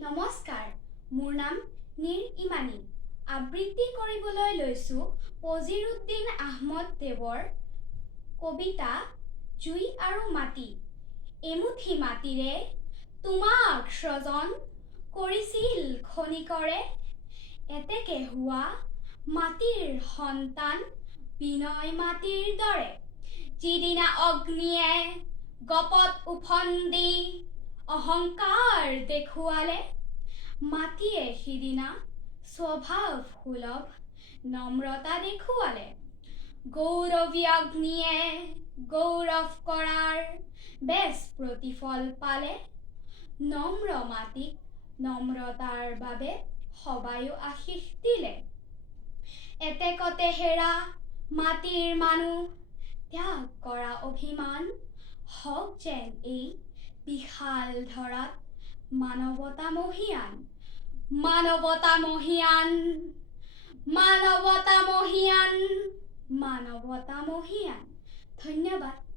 নমস্কাৰ, মোৰ নাম নীৰ ইমানী। আবৃত্তি কৰিবলৈ লৈছোঁ পজিৰুদ্দিন আহমদ দেৱৰ কবিতা জুই আৰু মাটি। এমুঠি মাটিৰে তোমাক স্ৰজন কৰিছিল খনিকৰে, এতেকে হোৱা মাটিৰ সন্তান বিনয় মাটিৰ দৰে। যিদিনা অগ্নিয়ে গপত উফন্দি অহংকাৰ দেখুৱালে, মাটিয়ে সিদিনা স্বভাৱ সুলভ নম্ৰতা দেখুৱালে। গৌৰৱী অগ্নিয়ে গৌৰৱ কৰাৰ বেচ প্ৰতিফল পালে, নম্ৰ মাটিক নম্ৰতাৰ বাবে সবায়ো আশীষ দিলে। এতেকতে হেৰা মাটিৰ মানুহ, ত্যাগ কৰা অভিমান, হওক যেন এই বিশাল ধৰাত মানৱতা মহীয়ান। মানৱতা মহীয়ান, মানৱতা মহীয়ান, মানৱতা মহীয়ান। ধন্যবাদ।